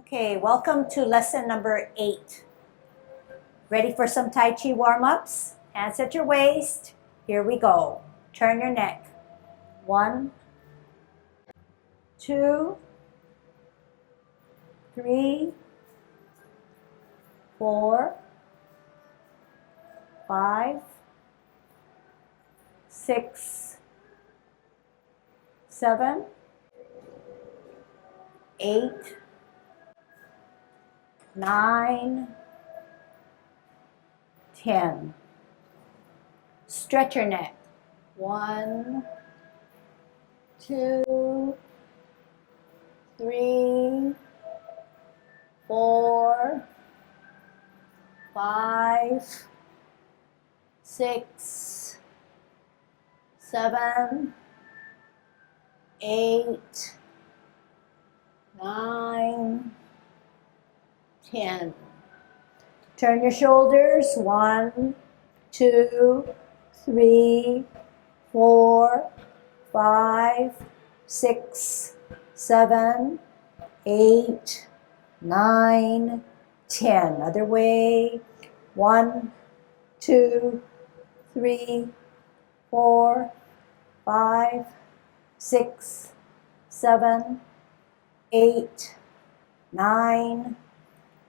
Okay, welcome to lesson number 8. Ready for some Tai Chi warm-ups? Hands at your waist. Here we go. Turn your neck. 1, 2, 3, 4, 5, 6, 7, 8, 9, 10. Stretch your neck. 1, 2, 3, 4, 5, 6, 7, 8, 9, 10. Turn your shoulders. 1, 2, 3, 4, 5, 6, 7, 8, 9, 10. Other way. 1, 2, 3, 4, 5, 6, 7, 8, 9,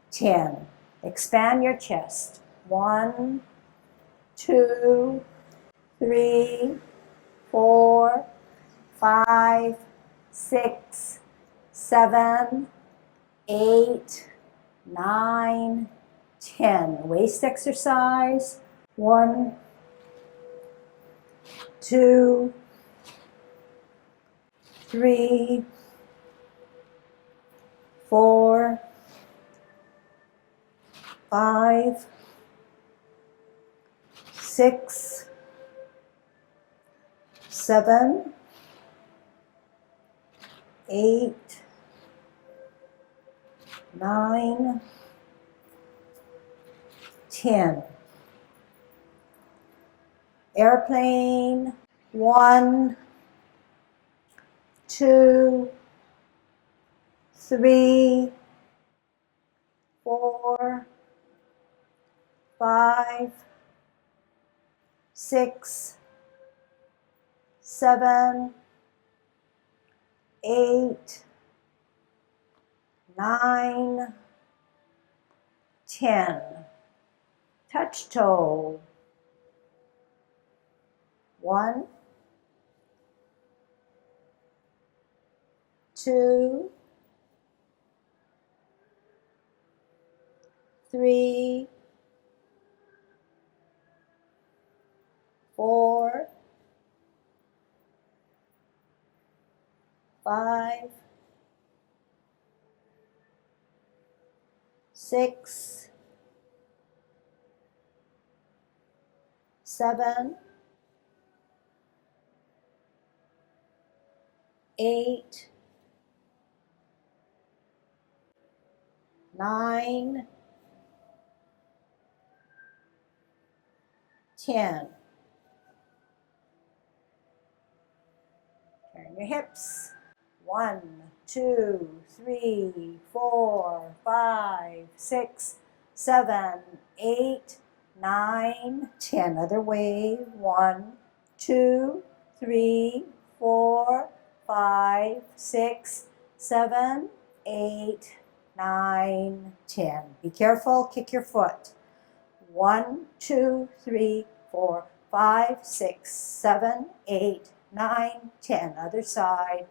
10. Expand your chest. 1, 2, 3, 4, 5, 6, 7, 8, 9, 10. Waist exercise. 1, 2, 3, 4, 5, 6, 7, 8, 9, 10. Airplane. 1, 2, 3, 4, 5, 6, 7, 8, 9, 10. Touch toe. 1, 2, 3, 4, 5, 6, 7, 8, 9, 10. Turn your hips. 1, 2, 3, 4, 5, 6, 7, 8, 9, 10. Other way. 1, 2, 3, 4, 5, 6, 7, 8, 9, 10. Be careful. Kick your foot. 1, 2, 3, 4, 5, 6, 7, 8, 9, 10. Other side.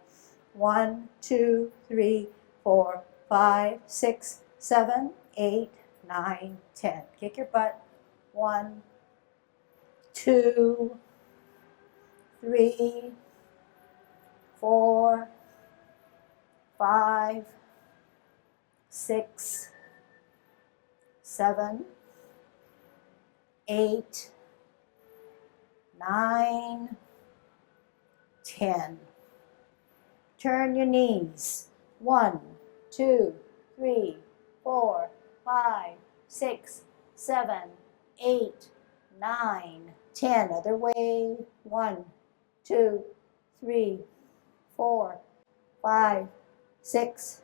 1, 2, 3, 4, 5, 6, 7, 8, 9, 10. Kick your butt. 1, 2, 3, 4, 5, 6, 7, 8, 9, 10. Turn your knees. 1, 2, 3, 4, 5, 6, 7, 8, 9, 10. Other way. 1, 2, 3, 4, 5, 6,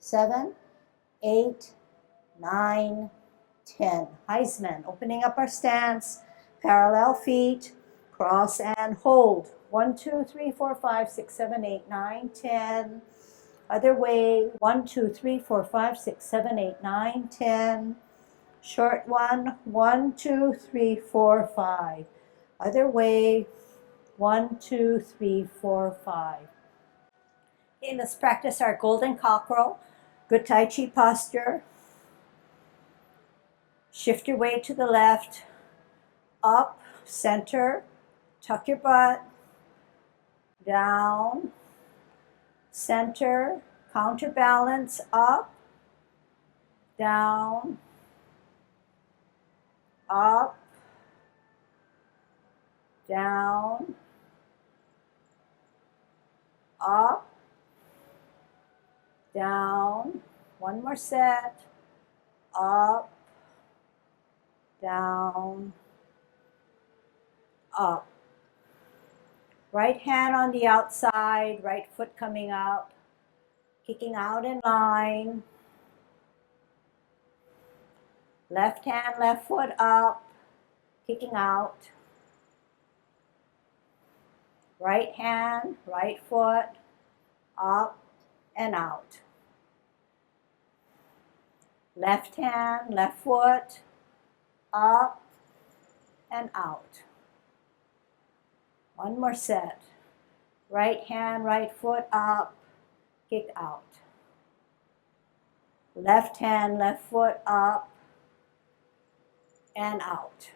7, 8, 9, 10. Heisman, opening up our stance, parallel feet, cross and hold. 1, 2, 3, 4, 5, 6, 7, 8, 9, 10. Other way, 1, 2, 3, 4, 5, 6, 7, 8, 9, 10. Short one, 1, 2, 3, 4, 5. Other way, 1, 2, 3, 4, 5. Okay, let's practice our golden cockerel. Good Tai Chi posture. Shift your weight to the left, up, center, tuck your butt, down, center, counterbalance, up, down, up, down, up, down. One more set, up, down, up. Right hand on the outside, right foot coming up, kicking out in line. Left hand, left foot up, kicking out. Right hand, right foot, up and out. Left hand, left foot, up and out. One more set. Right hand, right foot up, kick out. Left hand, left foot up and out.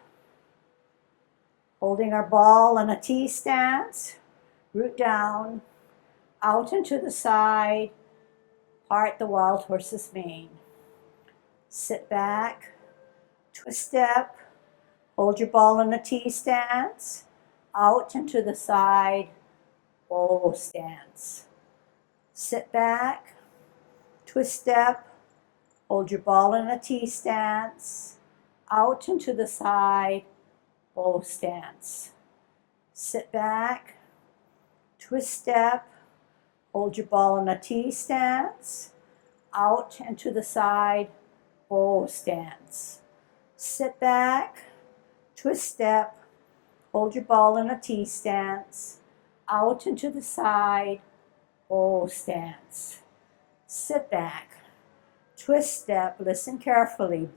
Holding our ball in a T stance, root down, out and to the side, part the wild horse's mane. Sit back, twist step, hold your ball in a T stance, out and to the side, bow stance. Sit back, twist step, hold your ball in a T stance, out and to the side, bow stance. Sit back, twist step, hold your ball in a T stance, out and to the side, bow stance. Sit back, twist step, hold your ball in a T stance, out and to the side, bow stance. Sit back, twist step, listen carefully,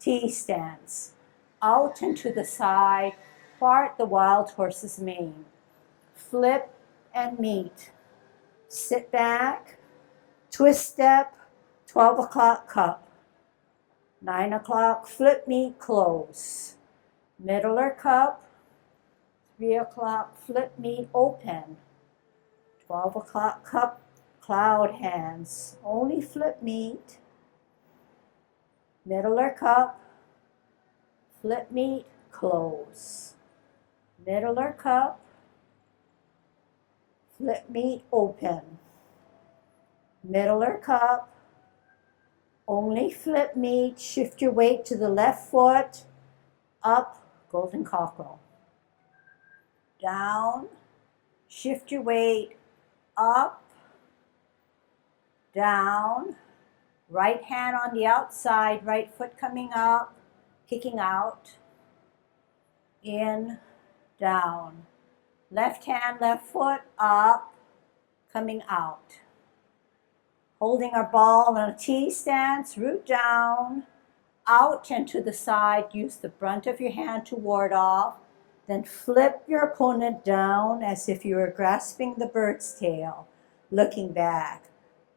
T stance, out and to the side, part the wild horse's mane. Flip and meet. Sit back, twist step, 12 o'clock cup. 9 o'clock, flip meet, close. Middler cup, 3 o'clock, flip meet, open. 12 o'clock cup, cloud hands, only flip meet. Middler cup, flip meet, close. Middler cup, flip meet, open. Middler cup, only flip meet, shift your weight to the left foot, up, golden cockerel. Down, shift your weight, up, down, right hand on the outside, right foot coming up, kicking out, in, down. Left hand, left foot, up, coming out. Holding our ball in a T stance, root down, out and to the side, use the brunt of your hand to ward off, then flip your opponent down as if you were grasping the bird's tail, looking back,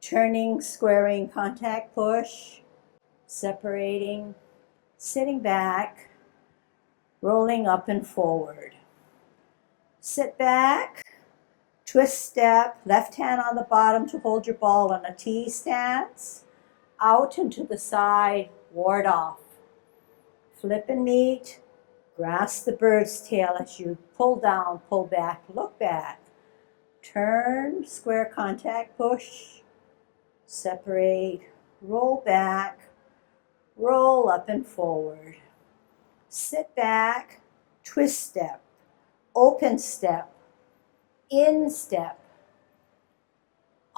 turning, squaring, contact push, separating, sitting back, rolling up and forward. Sit back, twist step, left hand on the bottom to hold your ball in a T stance, out and to the side, ward off. Flip and meet, grasp the bird's tail as you pull down, pull back, look back. Turn, square contact, push, separate, roll back, roll up and forward. Sit back, twist step, open step, in step,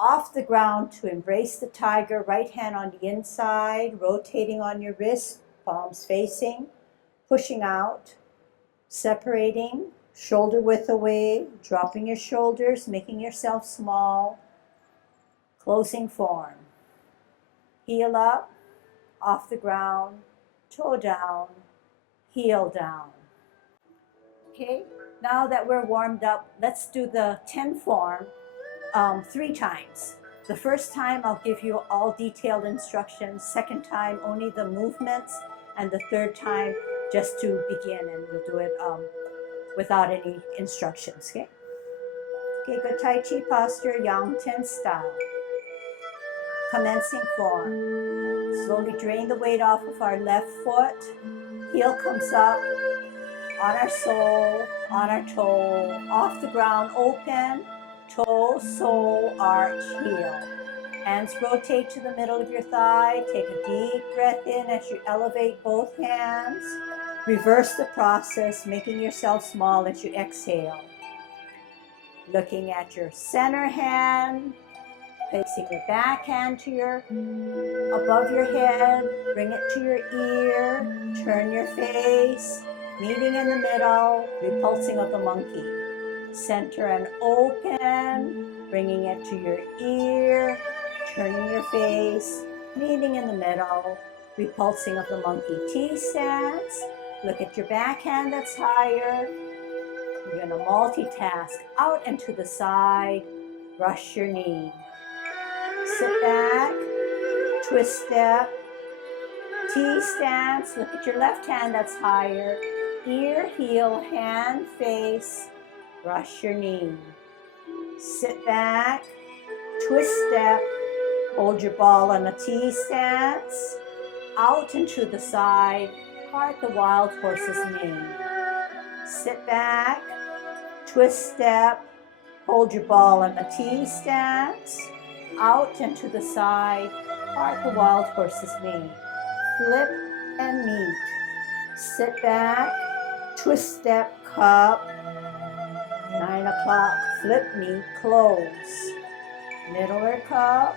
Off the ground to embrace the tiger, right hand on the inside, rotating on your wrist, palms facing, pushing out, separating, shoulder width away, dropping your shoulders, making yourself small, closing form. Heel up, off the ground, toe down, heel down. Okay, now that we're warmed up, let's do the 10 form 3 times. The first time I'll give you all detailed instructions, second time only the movements, and the third time just to begin, and we'll do it without any instructions, okay? Okay, good Tai Chi posture, Yang Ten style. Commencing form. Slowly drain the weight off of our left foot. Heel comes up on our sole, on our toe, off the ground, open, toe, sole, arch, heel. Hands rotate to the middle of your thigh. Take a deep breath in as you elevate both hands. Reverse the process, making yourself small as you exhale. Looking at your center hand, placing your back hand to your above your head, bring it to your ear, turn your face, meeting in the middle, repulsing of the monkey. Center and open, bringing it to your ear, turning your face, meeting in the middle, repulsing of the monkey. T stance, look at your back hand that's higher. You're going to multitask out and to the side, brush your knee. Sit back, twist step, T stance, look at your left hand that's higher, ear, heel, hand, face, brush your knee. Sit back, twist step, hold your ball on a T stance, out and to the side, part the wild horse's mane. Sit back, twist step, hold your ball on a T stance, out and to the side, part the wild horse's mane. Flip and meet. Sit back, twist step, cup, 9 o'clock, flip meet, close. Middler cup,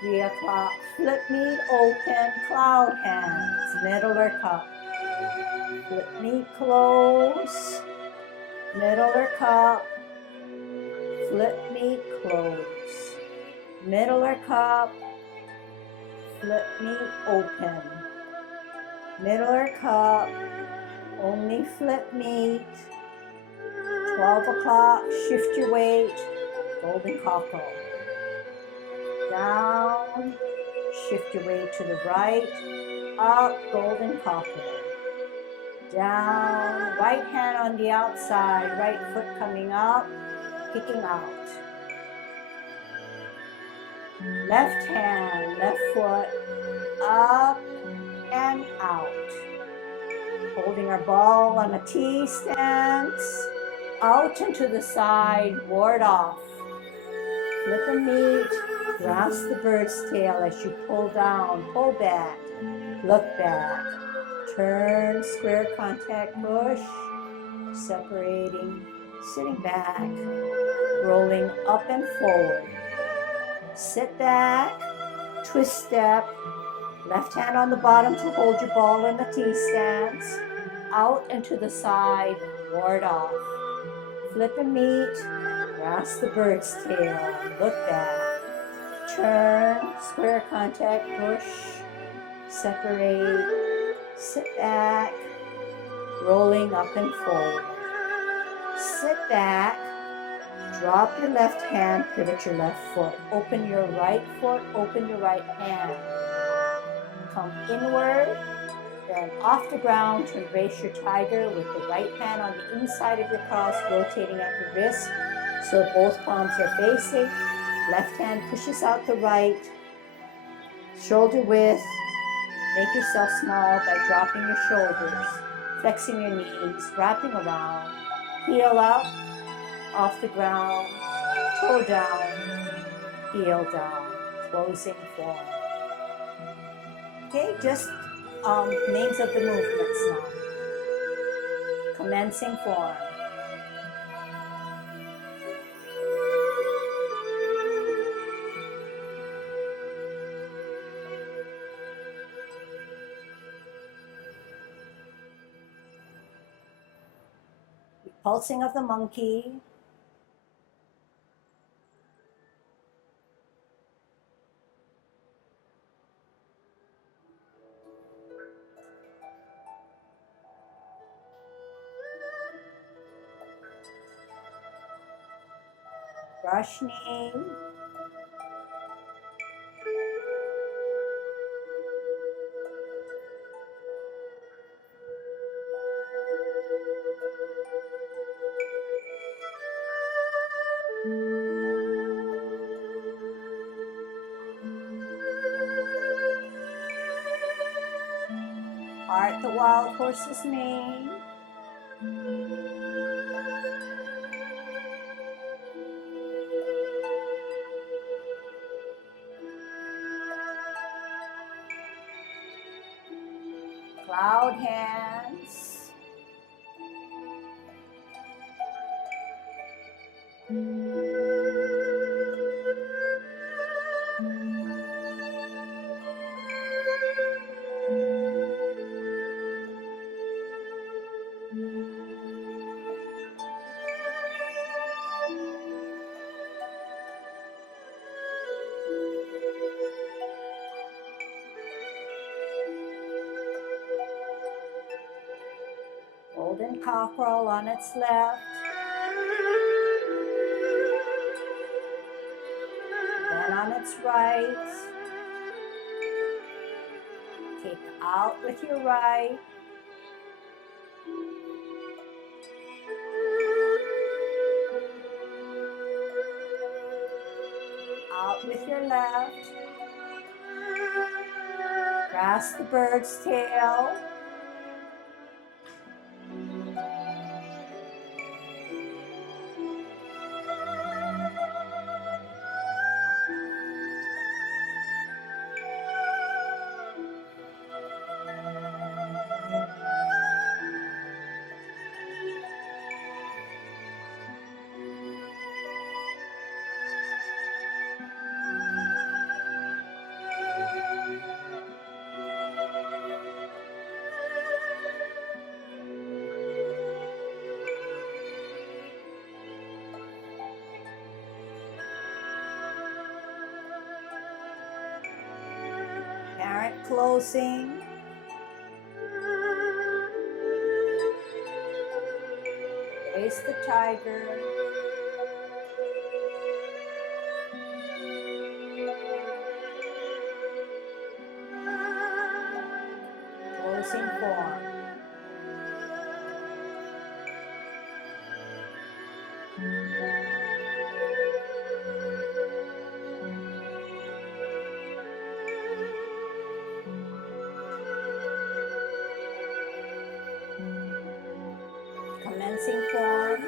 3 o'clock, flip meet, open, cloud hands, middler cup. Flip meet, close, middler cup, flip meet, close. Middler cup, flip meet, open. Middler cup, only flip meet. 12 o'clock, shift your weight, golden cockle. Down, shift your weight to the right, up, golden cockle. Down, right hand on the outside, right foot coming up, kicking out. Left hand, left foot, up and out. Holding our ball on a T stance, out and to the side, ward off. Flip and meet, grasp the bird's tail as you pull down, pull back, look back. Turn, square contact, push, separating, sitting back, rolling up and forward. Sit back, twist step, left hand on the bottom to hold your ball in the T stance, out and to the side, ward off. Flip and meet, grasp the bird's tail, look back. Turn, square contact, push, separate, sit back, rolling up and forward. Sit back, drop your left hand, pivot your left foot. Open your right foot, open your right hand. Come inward, then off the ground to embrace your tiger with the right hand on the inside of your cross, rotating at the wrist so both palms are facing. Left hand pushes out the right, shoulder width. Make yourself small by dropping your shoulders, flexing your knees, wrapping around, heel up, off the ground, toe down, heel down, closing form. Okay, just names of the movements now. Commencing form. Pulsing of the monkey. Brush knee. Part the wild horse's mane. Cloud hands. Golden cockerel on its left. Then on its right. Kick out with your right. Out with your left. Grasp the bird's tail. Parent closing. Face the tiger. Closing form. Commencing form.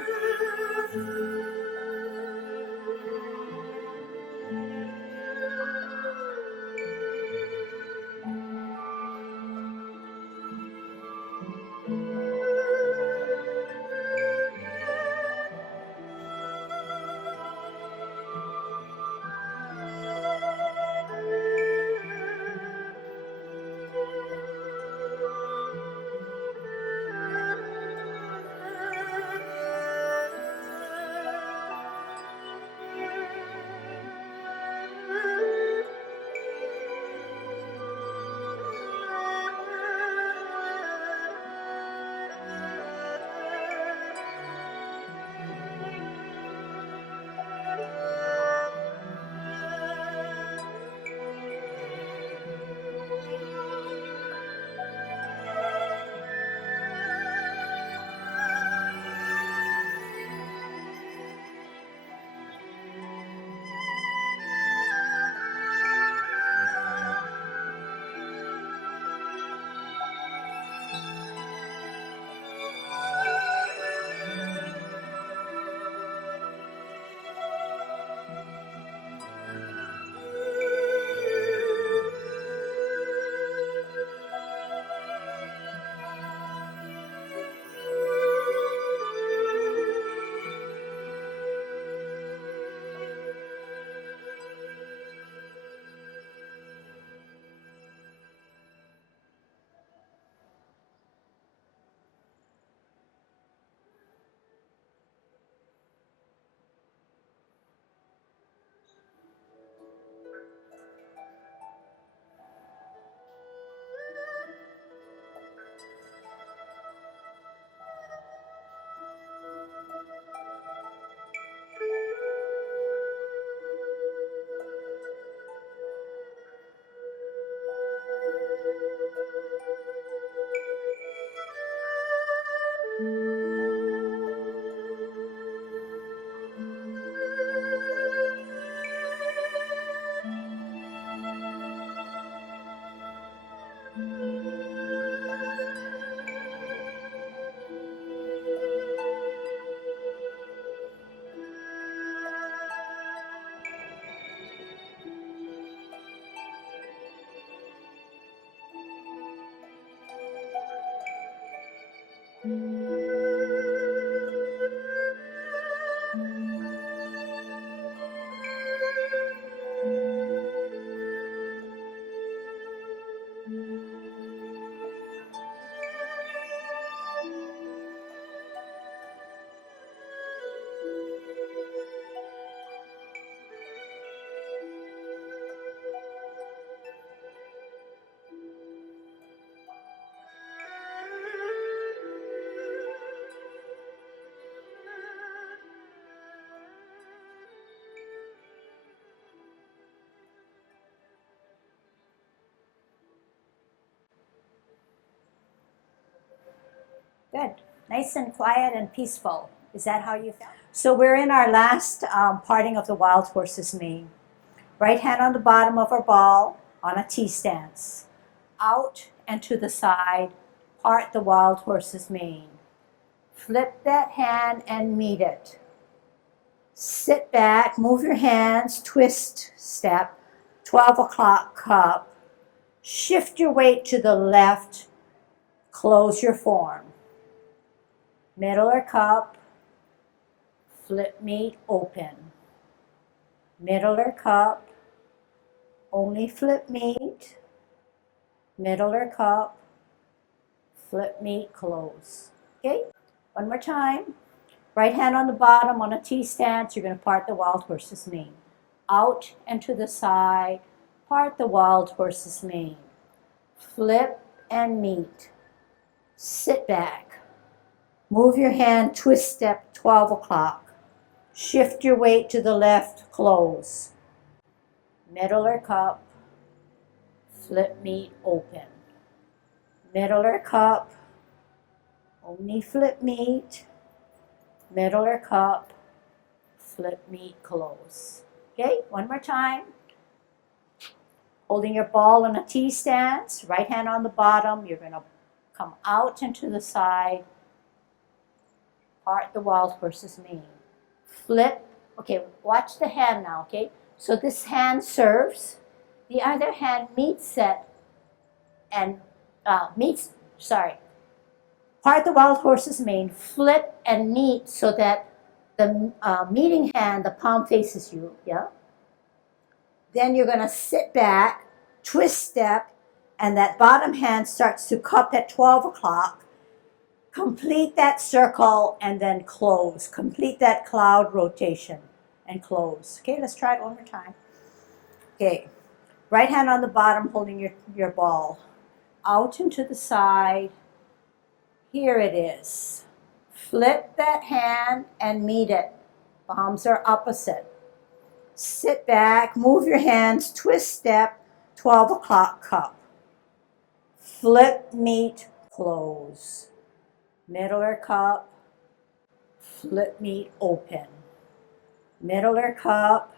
Good. Nice and quiet and peaceful. Is that how you felt? So we're in our last parting of the wild horse's mane. Right hand on the bottom of our ball on a T stance. Out and to the side, part the wild horse's mane. Flip that hand and meet it. Sit back, move your hands, twist, step, 12 o'clock cup. Shift your weight to the left, close your form. Middler cup, flip meet, open. Middler cup, only flip meet. Middler cup, flip meet, close. Okay, one more time. Right hand on the bottom on a T stance, you're going to part the wild horse's mane. Out and to the side, part the wild horse's mane. Flip and meet. Sit back. Move your hand, twist step, 12 o'clock. Shift your weight to the left, close. Middler cup, flip meet, open. Middler cup, only flip meet. Middler cup, flip meet, close. Okay, one more time. Holding your ball in a T stance, right hand on the bottom, you're going to come out and to the side, part the wild horse's mane. Flip, okay, watch the hand now, okay? So this hand serves, the other hand meets it and part the wild horse's mane, flip and meet so that the meeting hand, the palm faces you, yeah? Then you're gonna sit back, twist step, and that bottom hand starts to cup at 12 o'clock. Complete that circle and then close. Complete that cloud rotation and close. Okay, let's try it one more time. Okay, right hand on the bottom holding your ball. Out and to the side. Here it is. Flip that hand and meet it. Palms are opposite. Sit back, move your hands, twist step, 12 o'clock cup. Flip, meet, close. Middler cup, flip meet, open. Middler cup,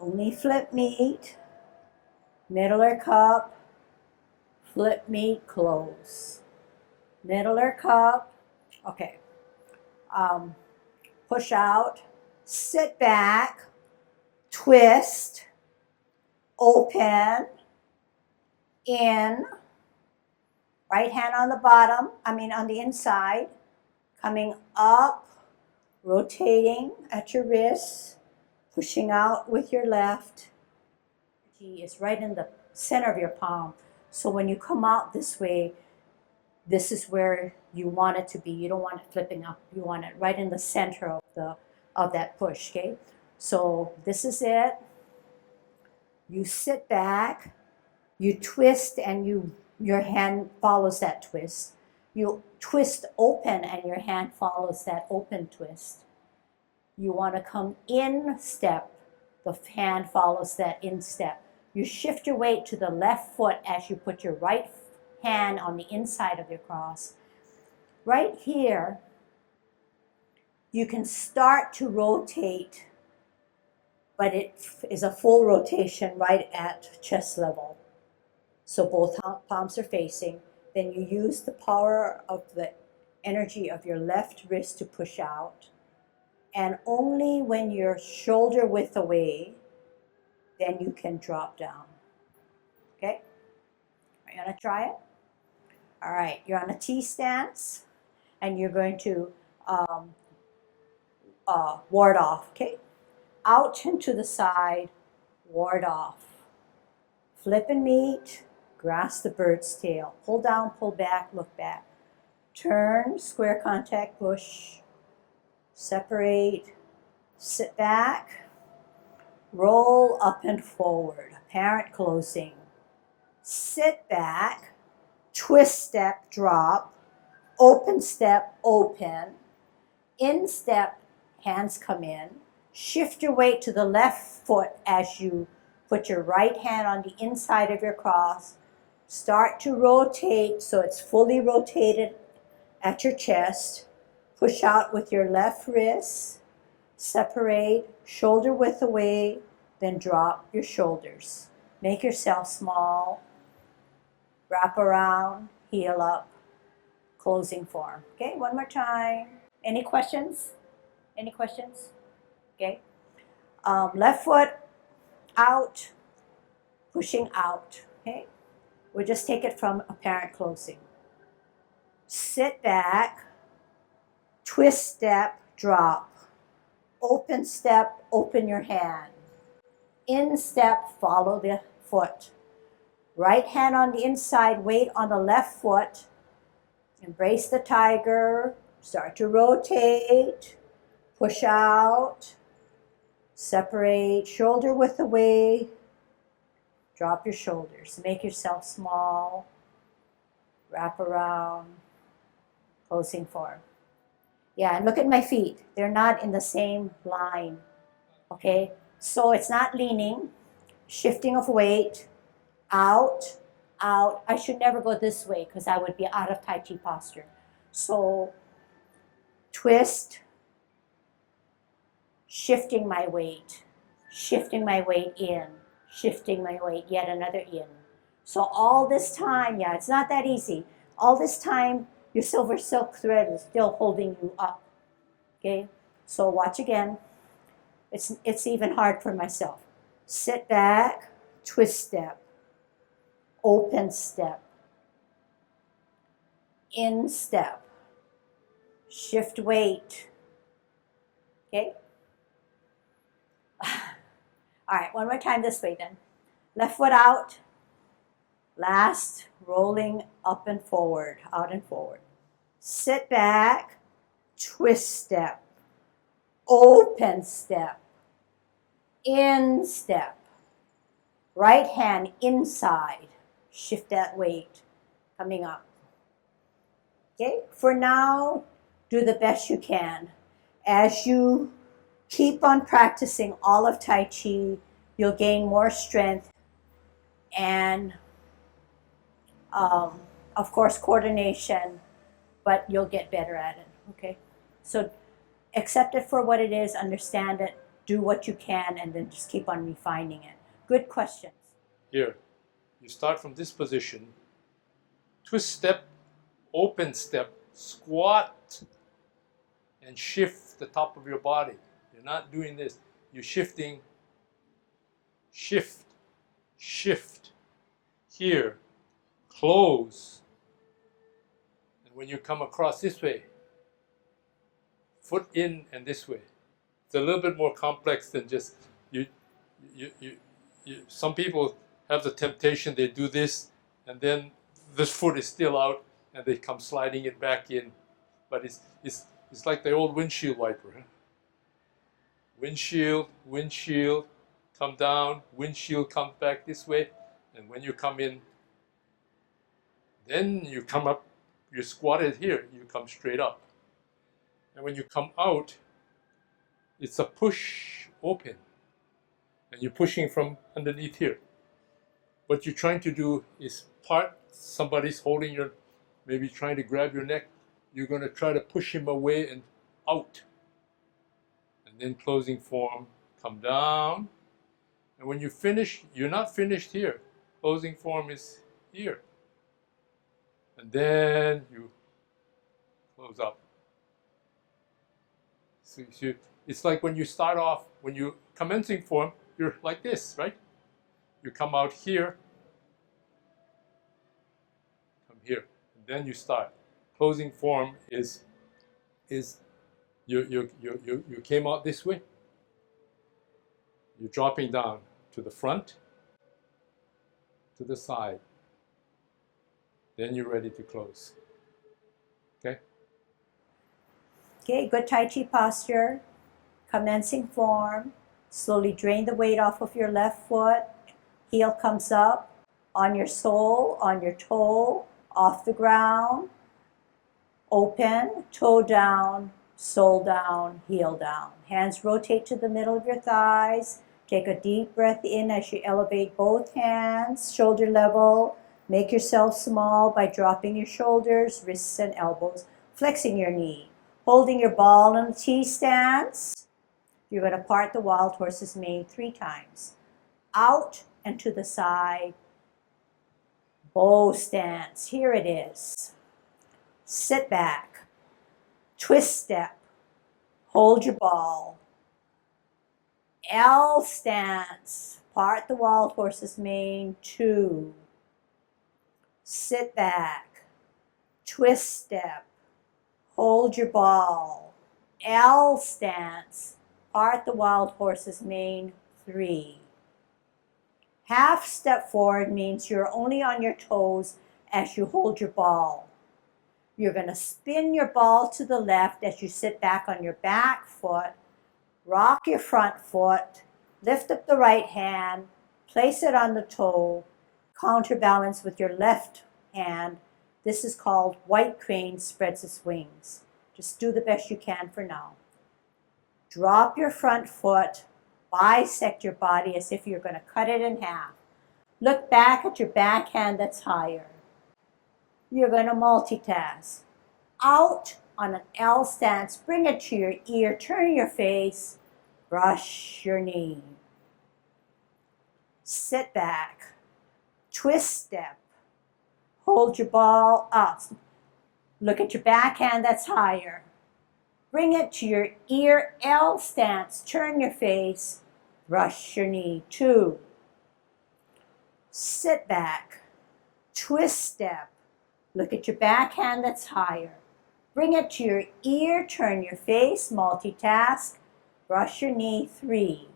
only flip meet. Middler cup, flip meet, close. Middler cup, okay. Push out, sit back, twist, open, in. Right hand on the bottom, on the inside, coming up, rotating at your wrist, pushing out with your left. Energy is right in the center of your palm. So when you come out this way, this is where you want it to be. You don't want it flipping up. You want it right in the center of that push, okay? So this is it. You sit back, you twist, and your hand follows that twist. You twist open and your hand follows that open twist. You want to come in step. The hand follows that in step. You shift your weight to the left foot as you put your right hand on the inside of your cross. Right here, you can start to rotate, but it is a full rotation right at chest level. So both palms are facing. Then you use the power of the energy of your left wrist to push out. And only when you're shoulder width away, then you can drop down. Okay? Are you gonna try it? All right, you're on a T stance. and you're going to ward off, okay? Out and to the side, ward off. Flip and meet, grasp the bird's tail. Pull down, pull back, look back. Turn, square contact, push, separate, sit back, roll up and forward, apparent closing. Sit back, twist step, drop, open step, open, in step, hands come in. Shift your weight to the left foot as you put your right hand on the inside of your cross. Start to rotate so it's fully rotated at your chest. Push out with your left wrist. Separate, shoulder width away, then drop your shoulders. Make yourself small. Wrap around, heel up, closing form. Okay, one more time. Any questions? Any questions? Okay. Left foot out, pushing out. Okay. We'll just take it from apparent closing. Sit back, twist step, drop. Open step, open your hand. In step, follow the foot. Right hand on the inside, weight on the left foot. Embrace the tiger. Start to rotate. Push out. Separate. Shoulder width away. Drop your shoulders. Make yourself small. Wrap around. Closing form. Yeah, and look at my feet. They're not in the same line. Okay? So it's not leaning. Shifting of weight. Out, out. I should never go this way because I would be out of Tai Chi posture. So twist, shifting my weight in, shifting my weight, yet another in. So all this time, yeah, it's not that easy. All this time, your silver silk thread is still holding you up. Okay? So watch again. It's even hard for myself. Sit back, twist step. Open step, in step, shift weight, okay? All right, one more time this way then. Left foot out, last, rolling up and forward, out and forward. Sit back, twist step, open step, in step, right hand inside, shift that weight, coming up. Okay, for now, do the best you can. As you keep on practicing all of Tai Chi, you'll gain more strength and, of course, coordination, but you'll get better at it, okay? So accept it for what it is, understand it, do what you can, and then just keep on refining it. Good questions. Here, you start from this position, twist step, open step, squat, and shift the top of your body. You're not doing this. You're shifting, shift, shift. Here, close. And when you come across this way, foot in and this way. It's a little bit more complex than just you. Some people have the temptation, they do this, and then this foot is still out, and they come sliding it back in. But it's like the old windshield wiper. Huh? Windshield, come down, windshield comes back this way, and when you come in, then you come up, you're squatted here, you come straight up. And when you come out, it's a push open, and you're pushing from underneath here. What you're trying to do is somebody's holding your, maybe trying to grab your neck, you're going to try to push him away and out. And then closing form, come down. And when you finish, you're not finished here. Closing form is here. And then you close up. So it's like when you start off, when you commencing form, you're like this, right? You come out here, come here, and then you start. Closing form is is you came out this way. You're dropping down to the front, to the side. Then you're ready to close. Okay? Okay, good Tai Chi posture. Commencing form. Slowly drain the weight off of your left foot. Heel comes up on your sole, on your toe, off the ground. Open, toe down, sole down, heel down. Hands rotate to the middle of your thighs. Take a deep breath in as you elevate both hands, shoulder level. Make yourself small by dropping your shoulders, wrists, and elbows, flexing your knee. Holding your ball in a T stance. You're going to part the wild horse's mane 3 times. Out and to the side. Bow stance. Here it is. Sit back. Twist step. Hold your ball. L stance. Part the wild horse's mane 2. Sit back. Twist step. Hold your ball. L stance. Part the wild horse's mane 3. Half step forward means you're only on your toes as you hold your ball. You're going to spin your ball to the left as you sit back on your back foot. Rock your front foot. Lift up the right hand. Place it on the toe. Counterbalance with your left hand. This is called white crane spreads its wings. Just do the best you can for now. Drop your front foot. Bisect your body as if you're going to cut it in half. Look back at your back hand that's higher. You're going to multitask. Out on an L stance. Bring it to your ear. Turn your face. Brush your knee. Sit back. Twist step. Hold your ball up. Look at your back hand that's higher. Bring it to your ear, L stance. Turn your face. Brush your knee. 2. Sit back. Twist step. Look at your back hand that's higher. Bring it to your ear. Turn your face. Multitask. Brush your knee. 3.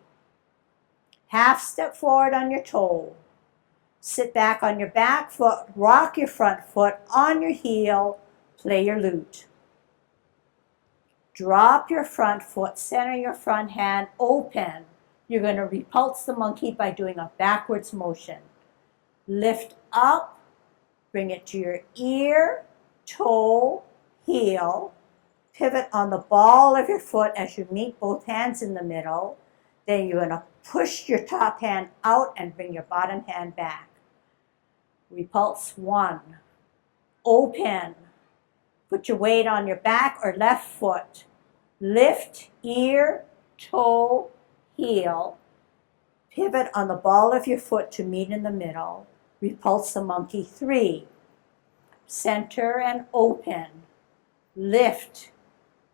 Half step forward on your toe. Sit back on your back foot. Rock your front foot on your heel. Play your lute. Drop your front foot. Center your front hand. Open. You're going to repulse the monkey by doing a backwards motion. Lift up. Bring it to your ear, toe, heel. Pivot on the ball of your foot as you meet both hands in the middle. Then you're going to push your top hand out and bring your bottom hand back. Repulse 1. Open. Put your weight on your back or left foot. Lift, ear, toe, heel. Pivot on the ball of your foot to meet in the middle. Repulse the monkey. 3. Center and open. Lift,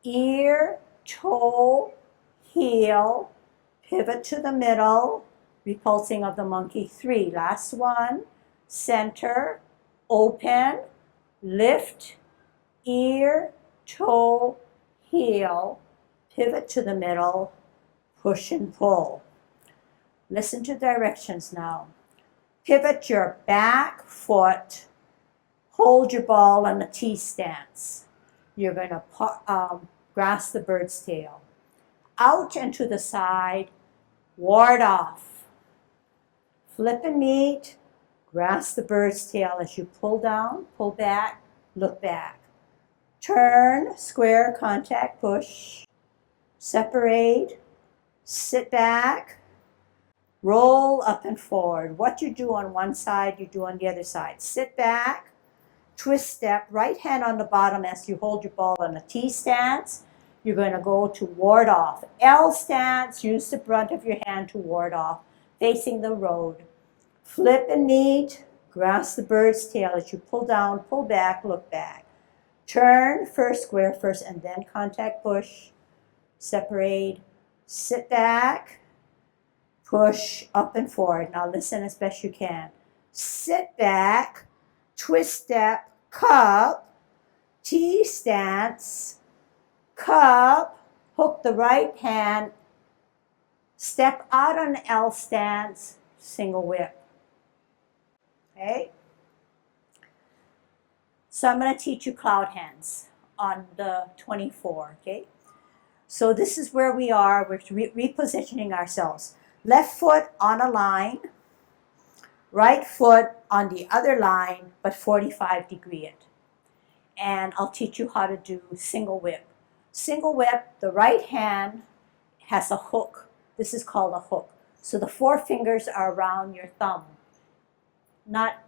ear, toe, heel. Pivot to the middle. Repulsing of the monkey. 3. Last one. Center, open, lift, ear, toe, heel, pivot to the middle, push and pull. Listen to directions now. Pivot your back foot, hold your ball on a T stance. You're going to grasp the bird's tail. Out and to the side, ward off. Flip and meet. Grasp the bird's tail as you pull down, pull back, look back. Turn, square, contact, push. Separate, sit back, roll up and forward. What you do on one side, you do on the other side. Sit back, twist step, right hand on the bottom as you hold your ball on a T stance. You're going to go to ward off. L stance, use the brunt of your hand to ward off, facing the road. Flip and meet, grasp the bird's tail as you pull down, pull back, look back. Turn, first square first, and then contact push. Separate, sit back, push up and forward. Now listen as best you can. Sit back, twist step, cup, T stance, cup, hook the right hand, step out on L stance, single whip. Okay? So I'm going to teach you cloud hands on the 24, okay? So this is where we are. We're repositioning ourselves. Left foot on a line, right foot on the other line, but 45-degree it. And I'll teach you how to do single whip. Single whip, the right hand has a hook. This is called a hook. So the 4 fingers are around your thumb. Not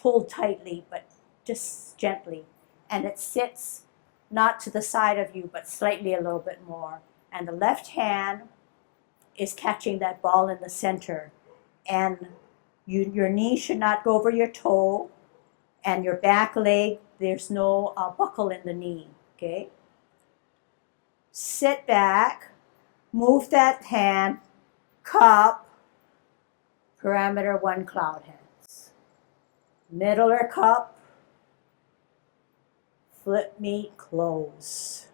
pulled tightly, but just gently. And it sits not to the side of you, but slightly a little bit more. And the left hand is catching that ball in the center. And your knee should not go over your toe. And your back leg, there's no buckle in the knee, okay? Sit back, move that hand, cup, parameter 1 cloud hands. Middler cup, flip meet, close.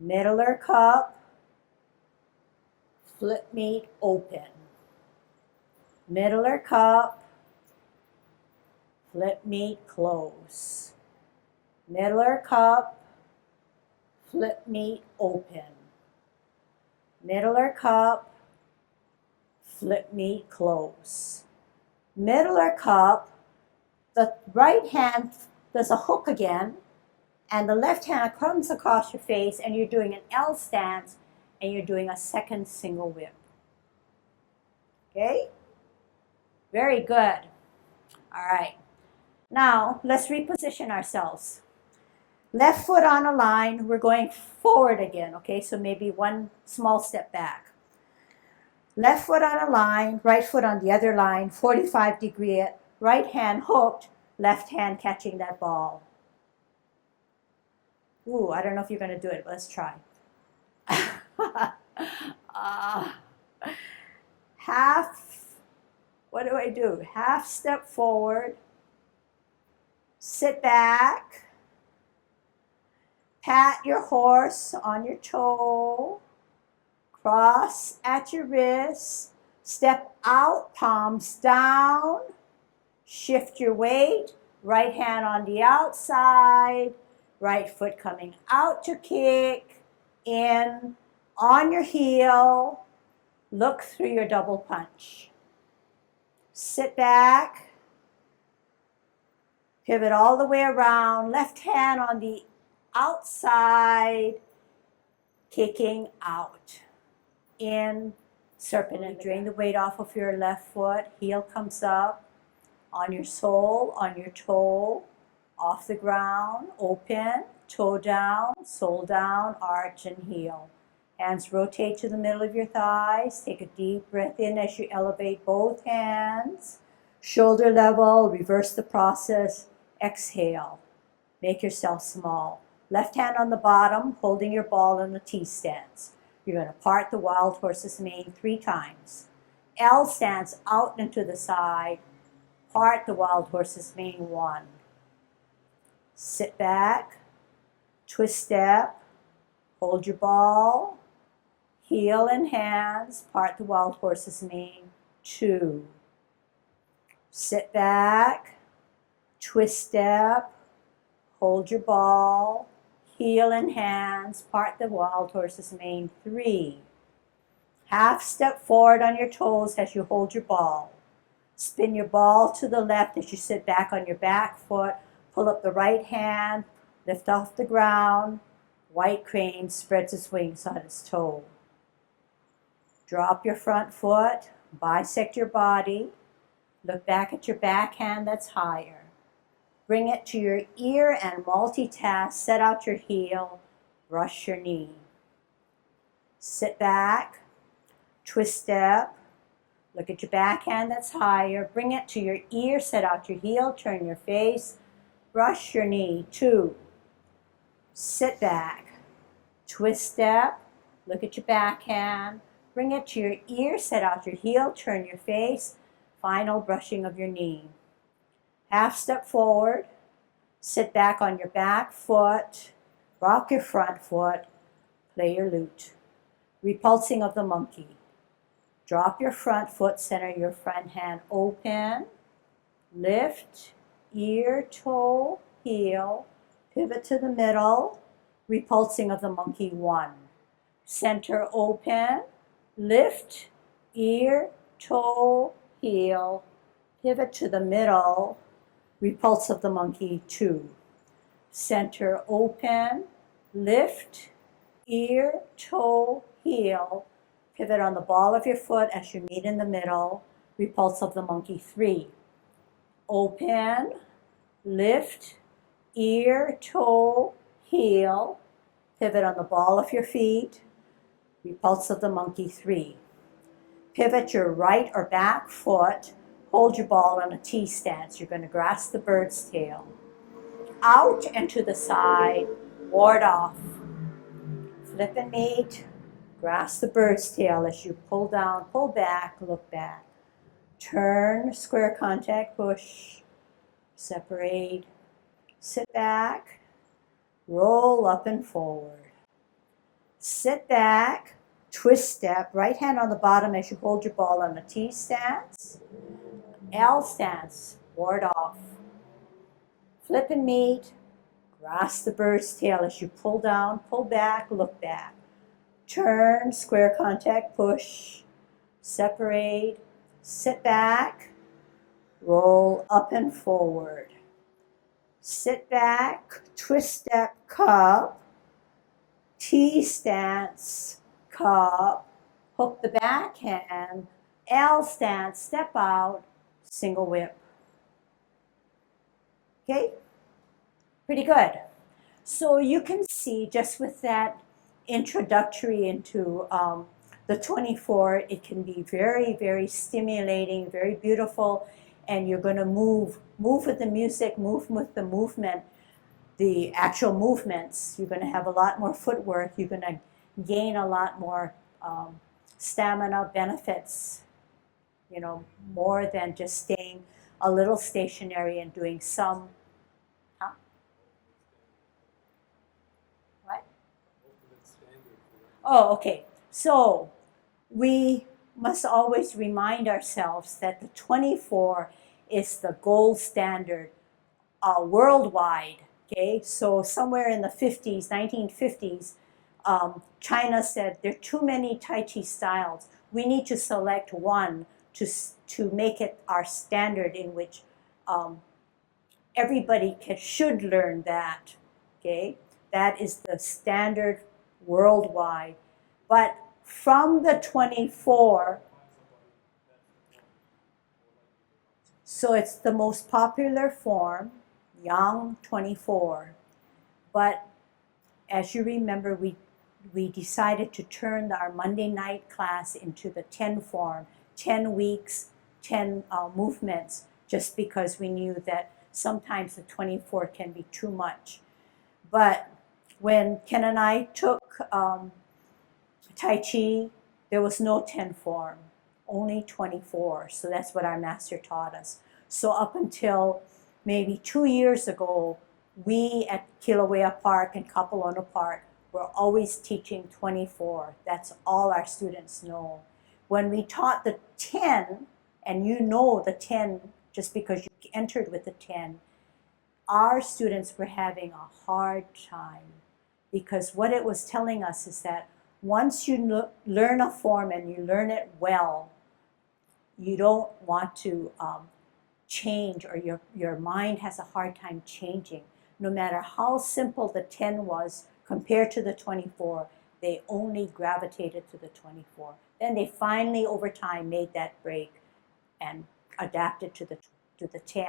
Middler cup, flip meet, open. Middler cup, flip meet, close. Middler cup, flip meet, open. Middler cup, flip meet, close. Middler cup, the right hand does a hook again, and the left hand comes across your face, and you're doing an L stance, and you're doing a second single whip. Okay? Very good. All right. Now, let's reposition ourselves. Left foot on a line, we're going forward again, okay? So maybe 1 small step back. Left foot on a line, right foot on the other line, 45-degree it, right hand hooked, left hand catching that ball. Ooh, I don't know if you're going to do it, but let's try. Half, what do I do? Half step forward, sit back, pat your horse on your toe, cross at your wrist, step out, palms down, shift your weight, right hand on the outside, right foot coming out to kick, in, on your heel, look through your double punch. Sit back, pivot all the way around, left hand on the outside, kicking out. In, serpent, drain the weight off of your left foot, heel comes up, on your sole, on your toe, off the ground, open, toe down, sole down, arch and heel. Hands rotate to the middle of your thighs. Take a deep breath in as you elevate both hands. Shoulder level, reverse the process, exhale. Make yourself small. Left hand on the bottom, holding your ball in the T stance. You're going to part the wild horse's mane 3 times. L stance out and to the side. Part the wild horse's mane 1. Sit back, twist step, hold your ball, heel and hands, part the wild horse's mane 2. Sit back, twist step, hold your ball, heel and hands, part the wild horse's mane 3. Half step forward on your toes as you hold your ball. Spin your ball to the left as you sit back on your back foot. Pull up the right hand, lift off the ground. White crane spreads its wings on its toe. Drop your front foot, bisect your body. Look back at your back hand that's higher. Bring it to your ear and multitask. Set out your heel, brush your knee. Sit back, twist step. Look at your backhand that's higher. Bring it to your ear. Set out your heel. Turn your face. Brush your knee. 2. Sit back. Twist step. Look at your backhand. Bring it to your ear. Set out your heel. Turn your face. Final brushing of your knee. Half step forward. Sit back on your back foot. Rock your front foot. Play your lute. Repulsing of the monkey. Drop your front foot, center your front hand open. Lift, ear, toe, heel. Pivot to the middle. Repulsing of the monkey 1. Center open. Lift, ear, toe, heel. Pivot to the middle. Repulse of the monkey 2. Center open. Lift, ear, toe, heel. Pivot on the ball of your foot as you meet in the middle. Repulse of the monkey 3. Open, lift, ear, toe, heel. Pivot on the ball of your feet. Repulse of the monkey 3. Pivot your right or back foot. Hold your ball on a T stance. You're going to grasp the bird's tail. Out and to the side. Ward off. Flip and meet. Grasp the bird's tail as you pull down, pull back, look back. Turn, square contact, push. Separate. Sit back. Roll up and forward. Sit back. Twist step. Right hand on the bottom as you hold your ball on the T stance. L stance. Ward off. Flip and meet. Grasp the bird's tail as you pull down, pull back, look back. Turn, square contact, push. Separate. Sit back. Roll up and forward. Sit back. Twist step, cup. T stance, cup. Hook the back hand. L stance, step out. Single whip. Okay? Pretty good. So you can see just with that introductory into the 24, it can be very, very stimulating, very beautiful, and you're going to move with the music, move with the movement, the actual movements. You're going to have a lot more footwork. You're going to gain a lot more stamina benefits, you know, more than just staying a little stationary and doing some. Oh, okay. So we must always remind ourselves that the 24 is the gold standard worldwide. Okay, so somewhere in the 50s, 1950s, China said there are too many Tai Chi styles. We need to select one to make it our standard in which everybody should learn that. Okay, that is the standard worldwide. But from the 24, so it's the most popular form, Yang 24. But as you remember, we decided to turn our Monday night class into the 10 form, 10 weeks, 10 movements, just because we knew that sometimes the 24 can be too much. But when Ken and I took Tai Chi, there was no 10 form, only 24. So that's what our master taught us. So up until maybe 2 years ago, we at Kilauea Park and Kapolona Park were always teaching 24. That's all our students know. When we taught the 10, and you know the 10 just because you entered with the 10, our students were having a hard time, because what it was telling us is that once you learn a form and you learn it well, you don't want to change, or your mind has a hard time changing. No matter how simple the 10 was compared to the 24, they only gravitated to the 24. Then they finally, over time, made that break and adapted to the 10.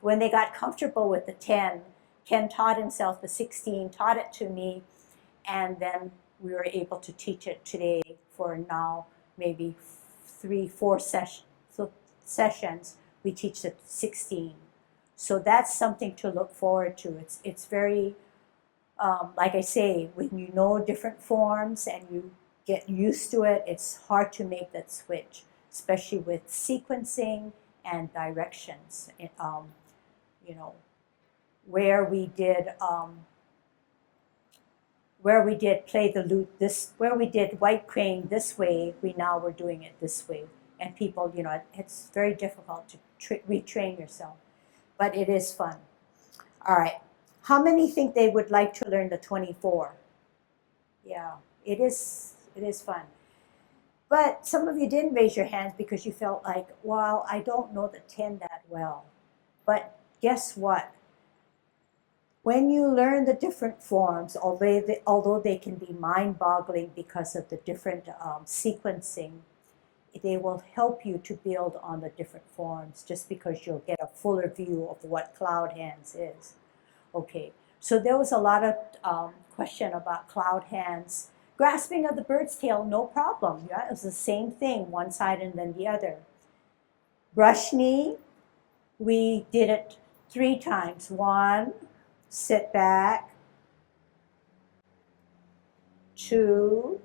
When they got comfortable with the 10, Ken taught himself the 16, taught it to me, and then we were able to teach it today for now maybe 3-4 sessions. We teach the 16. So that's something to look forward to. It's very, like I say, when you know different forms and you get used to it, it's hard to make that switch, especially with sequencing and directions. You know, where we did where we did play the lute this, where we did white crane this way, now we're doing it this way. And people, it's very difficult to retrain yourself, but it is fun. All right. How many think they would like to learn the 24? Yeah, it is fun. But some of you didn't raise your hands because you felt like, well, I don't know the 10 that well. But guess what? When you learn the different forms, although they can be mind-boggling because of the different sequencing, they will help you to build on the different forms just because you'll get a fuller view of what cloud hands is. Okay, so there was a lot of question about cloud hands. Grasping of the bird's tail, no problem. Yeah, it was the same thing, one side and then the other. Brush knee, we did it 3 times. 1, sit back. 2,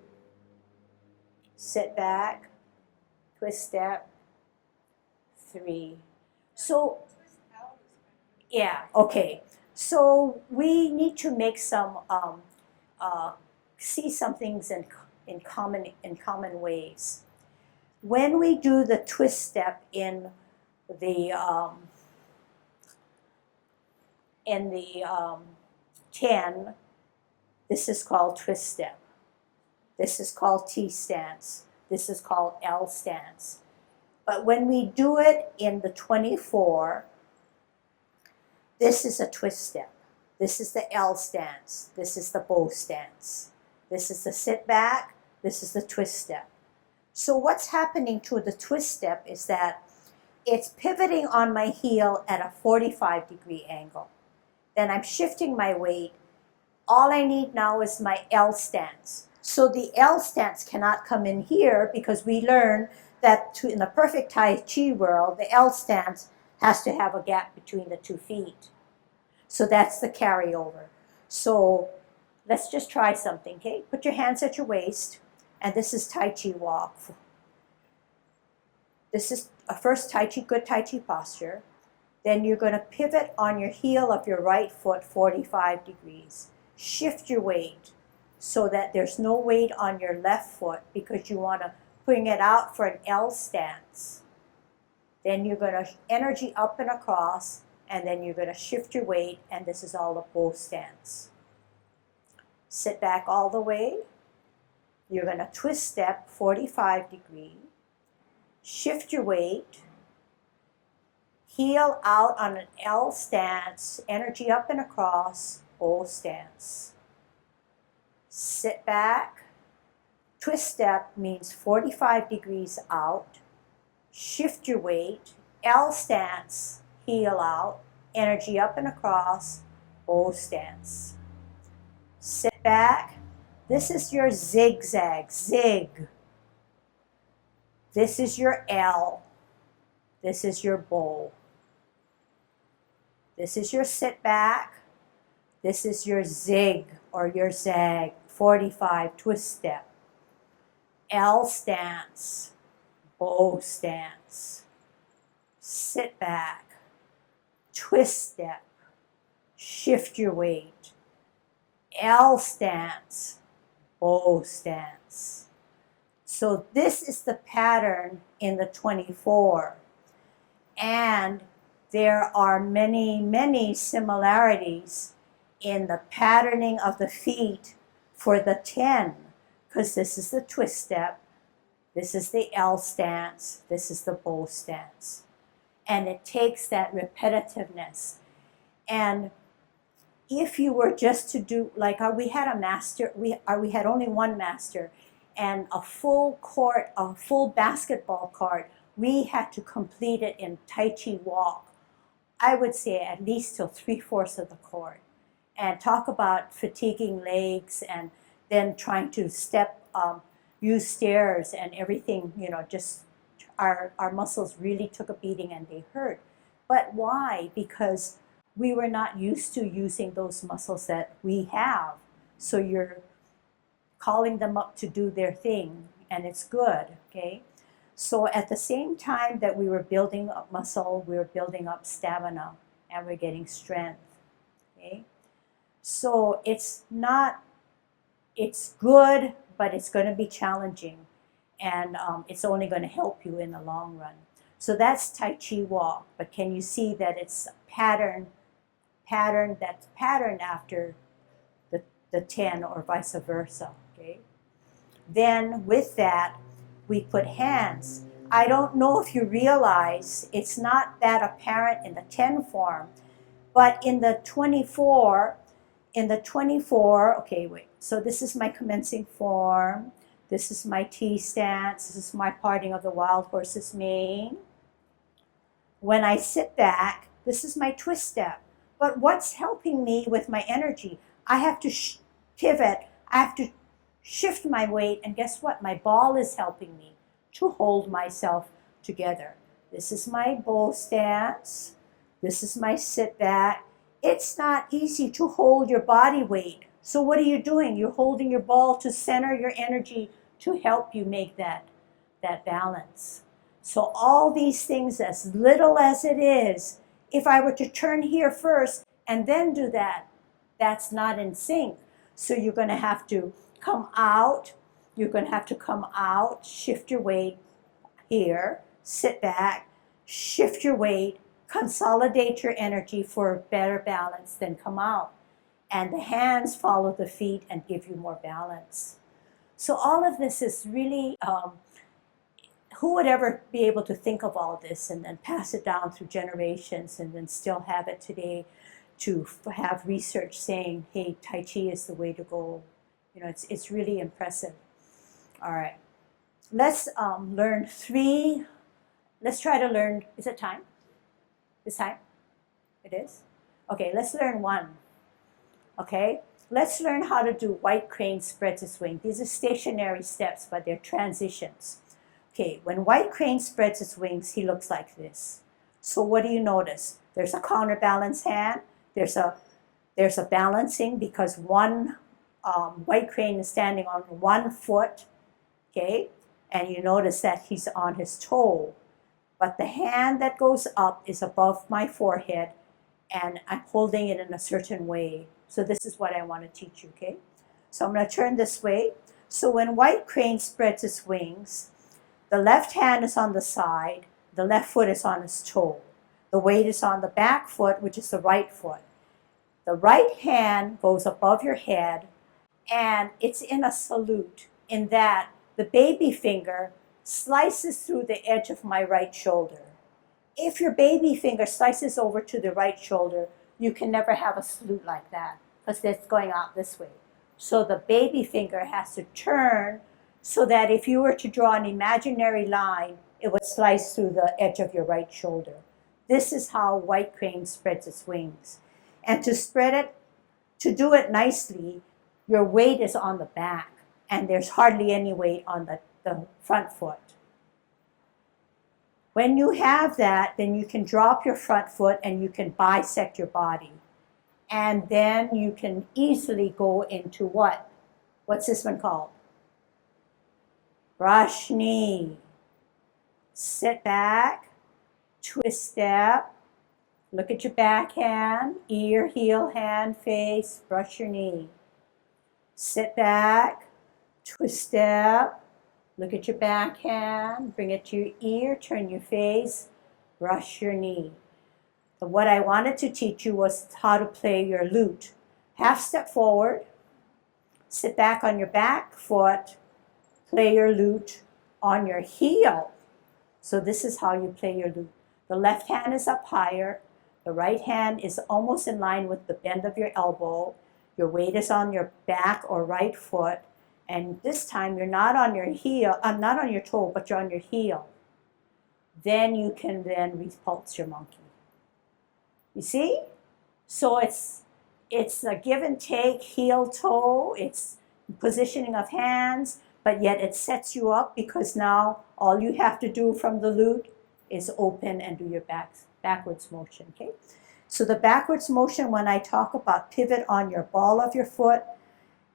sit back, twist step. 3. So, yeah, okay. So we need to make some, see some things in common ways. When we do the twist step in the 10, this is called twist step. This is called T stance. This is called L stance. But when we do it in the 24, this is a twist step. This is the L stance. This is the bow stance. This is the sit back. This is the twist step. So what's happening to the twist step is that it's pivoting on my heel at a 45-degree angle. Then I'm shifting my weight. All I need now is my L stance. So the L stance cannot come in here because we learn that in the perfect Tai Chi world, the L stance has to have a gap between the 2 feet. So that's the carryover. So let's just try something, okay? Put your hands at your waist, and this is Tai Chi walk. This is a first Tai Chi, good Tai Chi posture. Then you're going to pivot on your heel of your right foot 45 degrees. Shift your weight so that there's no weight on your left foot because you want to bring it out for an L stance. Then you're going to energy up and across, and then you're going to shift your weight, and this is all a bow stance. Sit back all the way. You're going to twist step 45 degree. Shift your weight. Heel out on an L stance, energy up and across, bow stance. Sit back. Twist step means 45 degrees out. Shift your weight. L stance, heel out, energy up and across, bow stance. Sit back. This is your zigzag, zig. This is your L. This is your bow. This is your sit back. This is your zig or your zag, 45 twist step. L stance, bow stance. Sit back, twist step, shift your weight. L stance, bow stance. So this is the pattern in the 24. And there are many, many similarities in the patterning of the feet for the 10, because this is the twist step, this is the L stance, this is the bow stance. And it takes that repetitiveness. And if you were just to do, like we had a master, we had only one master, and a full court, a full basketball court, we had to complete it in Tai Chi walk. I would say at least till 3/4 of the court. And talk about fatiguing legs and then trying to step, use stairs and everything, just our muscles really took a beating and they hurt. But why? Because we were not used to using those muscles that we have. So you're calling them up to do their thing, and it's good, okay? So at the same time that we were building up muscle, we were building up stamina, and we're getting strength, okay? So it's not it's good, but it's going to be challenging, and it's only going to help you in the long run. So that's Tai Chi walk, but can you see that it's pattern that's patterned after the 10 or vice versa, okay? Then with that, we put hands. I don't know if you realize it's not that apparent in the 10 form, but in the 24, okay, wait. So this is my commencing form. This is my T stance. This is my parting of the wild horse's mane. When I sit back, this is my twist step. But what's helping me with my energy? I have to pivot. I have to shift my weight. And guess what? My ball is helping me to hold myself together. This is my bull stance. This is my sit back. It's not easy to hold your body weight. So what are you doing? You're holding your ball to center your energy to help you make that balance. So all these things, as little as it is, if I were to turn here first and then do that, that's not in sync. So you're going to have to come out. You're going to have to come out, shift your weight here, sit back, shift your weight, consolidate your energy for better balance, then come out. And the hands follow the feet and give you more balance. So all of this is really, who would ever be able to think of all this and then pass it down through generations and then still have it today to have research saying, hey, Tai Chi is the way to go. You know, it's really impressive. All right. Let's learn 3. Let's try to learn, is it time? This time? It is? Okay, let's learn 1. Okay, let's learn how to do white crane spreads its wing. These are stationary steps, but they're transitions. Okay, when white crane spreads its wings, he looks like this. So what do you notice? There's a counterbalance hand. There's a balancing because one white crane is standing on one foot, okay? And you notice that he's on his toe. But the hand that goes up is above my forehead, and I'm holding it in a certain way. So this is what I want to teach you, okay? So I'm going to turn this way. So when white crane spreads its wings, the left hand is on the side, the left foot is on his toe. The weight is on the back foot, which is the right foot. The right hand goes above your head, and it's in a salute in that the baby finger slices through the edge of my right shoulder. If your baby finger slices over to the right shoulder, you can never have a salute like that because it's going out this way. So the baby finger has to turn so that if you were to draw an imaginary line, it would slice through the edge of your right shoulder. This is how white crane spreads its wings. And to spread it, to do it nicely, your weight is on the back, and there's hardly any weight on the front foot. When you have that, then you can drop your front foot and you can bisect your body. And then you can easily go into what? What's this one called? Brush knee. Sit back, twist step, look at your backhand, ear, heel, hand, face, brush your knee. Sit back, twist step, look at your backhand, bring it to your ear, turn your face, brush your knee. But what I wanted to teach you was how to play your lute. Half step forward, sit back on your back foot, play your lute on your heel. So this is how you play your lute. The left hand is up higher. The right hand is almost in line with the bend of your elbow. Your weight is on your back or right foot. And this time you're not on your heel, not on your toe, but you're on your heel. Then you can then repulse your monkey. You see? So it's a give and take, heel, toe. It's positioning of hands, but yet it sets you up because now all you have to do from the lute is open and do your backwards motion, okay? So the backwards motion, when I talk about pivot on your ball of your foot,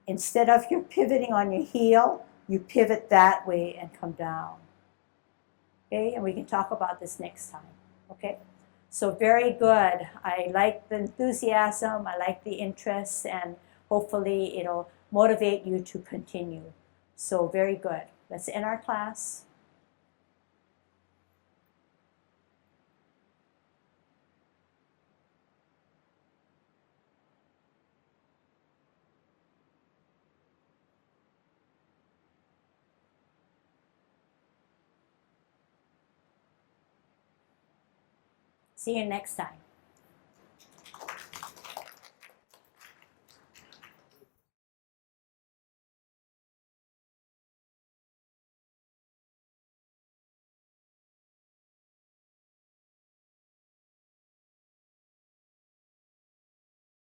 instead of you pivoting on your heel, you pivot that way and come down. Okay, and we can talk about this next time, okay? So very good. I like the enthusiasm, I like the interest, and hopefully it'll motivate you to continue. So very good. Let's end our class. See you next time.